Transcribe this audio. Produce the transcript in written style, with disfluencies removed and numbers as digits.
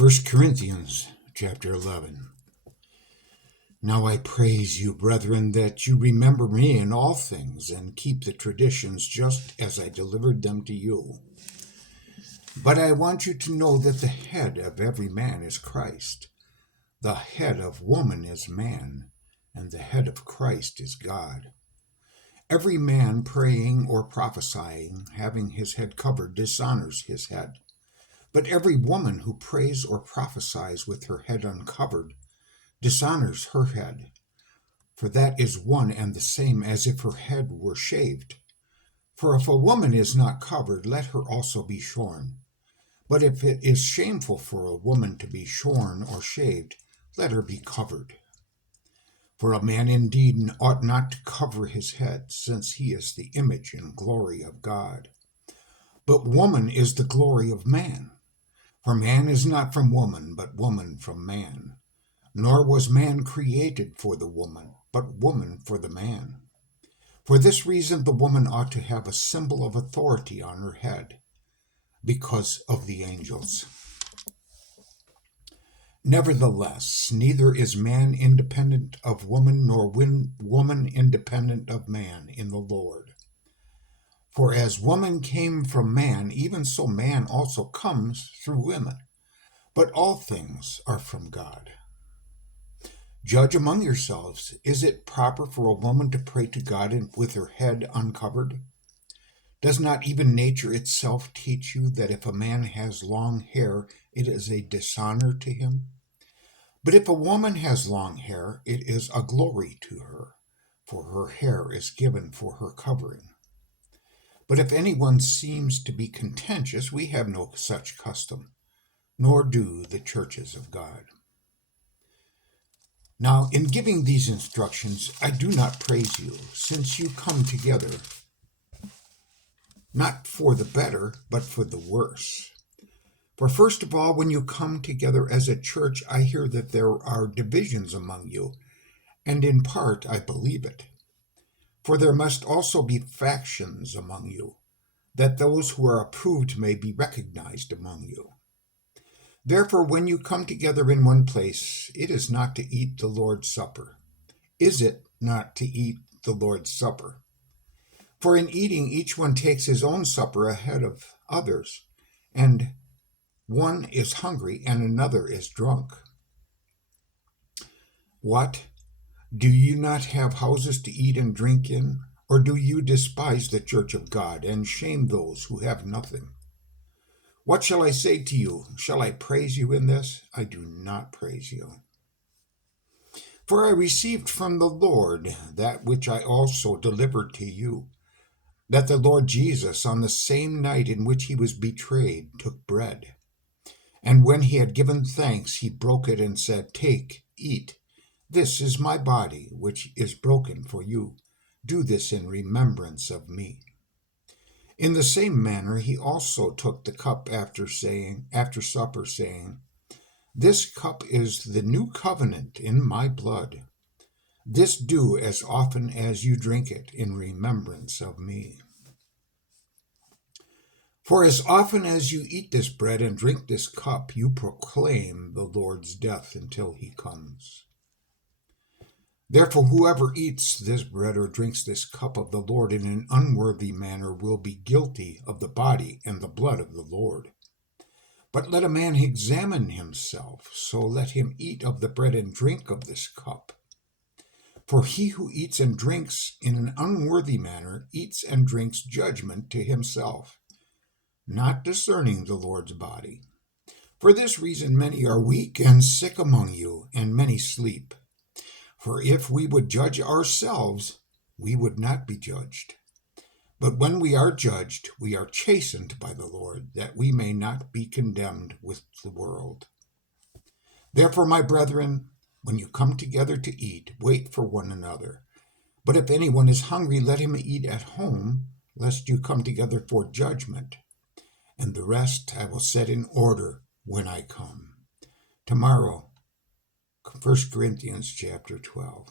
First Corinthians chapter 11. Now I praise you, brethren, that you remember me in all things and keep the traditions just as I delivered them to you. But I want you to know that the head of every man is Christ. The head of woman is man, and the head of Christ is God. Every man praying or prophesying, having his head covered, dishonors his head. But every woman who prays or prophesies with her head uncovered dishonors her head, for that is one and the same as if her head were shaved. For if a woman is not covered, let her also be shorn. But if it is shameful for a woman to be shorn or shaved, let her be covered. For a man indeed ought not to cover his head, since he is the image and glory of God. But woman is the glory of man. For man is not from woman, but woman from man. Nor was man created for the woman, but woman for the man. For this reason the woman ought to have a symbol of authority on her head, because of the angels. Nevertheless, neither is man independent of woman, nor woman independent of man in the Lord. For as woman came from man, even so man also comes through women. But all things are from God. Judge among yourselves, is it proper for a woman to pray to God with her head uncovered? Does not even nature itself teach you that if a man has long hair, it is a dishonor to him? But if a woman has long hair, it is a glory to her, for her hair is given for her covering. But if anyone seems to be contentious, we have no such custom, nor do the churches of God. Now, in giving these instructions, I do not praise you, since you come together, not for the better, but for the worse. For first of all, when you come together as a church, I hear that there are divisions among you, and in part I believe it. For there must also be factions among you, that those who are approved may be recognized among you. Therefore, when you come together in one place, it is not to eat the Lord's Supper. Is it not to eat the Lord's Supper? For in eating, each one takes his own supper ahead of others, and one is hungry and another is drunk. What? Do you not have houses to eat and drink in? Or do you despise the church of God and shame those who have nothing? What shall I say to you? Shall I praise you in this? I do not praise you. For I received from the Lord that which I also delivered to you, that the Lord Jesus, on the same night in which he was betrayed, took bread. And when he had given thanks, he broke it and said, "Take, eat. This is my body, which is broken for you. Do this in remembrance of me." In the same manner he also took the cup after supper, saying, "This cup is the new covenant in my blood. This do as often as you drink it in remembrance of me. For as often as you eat this bread and drink this cup, you proclaim the Lord's death until he comes. Therefore, whoever eats this bread or drinks this cup of the Lord in an unworthy manner will be guilty of the body and the blood of the Lord. But let a man examine himself, so let him eat of the bread and drink of this cup. For he who eats and drinks in an unworthy manner eats and drinks judgment to himself, not discerning the Lord's body. For this reason many are weak and sick among you, and many sleep. For if we would judge ourselves, we would not be judged. But when we are judged, we are chastened by the Lord, that we may not be condemned with the world. Therefore, my brethren, when you come together to eat, wait for one another. But if anyone is hungry, let him eat at home, lest you come together for judgment. And the rest I will set in order when I come. Tomorrow, 1 Corinthians chapter 12.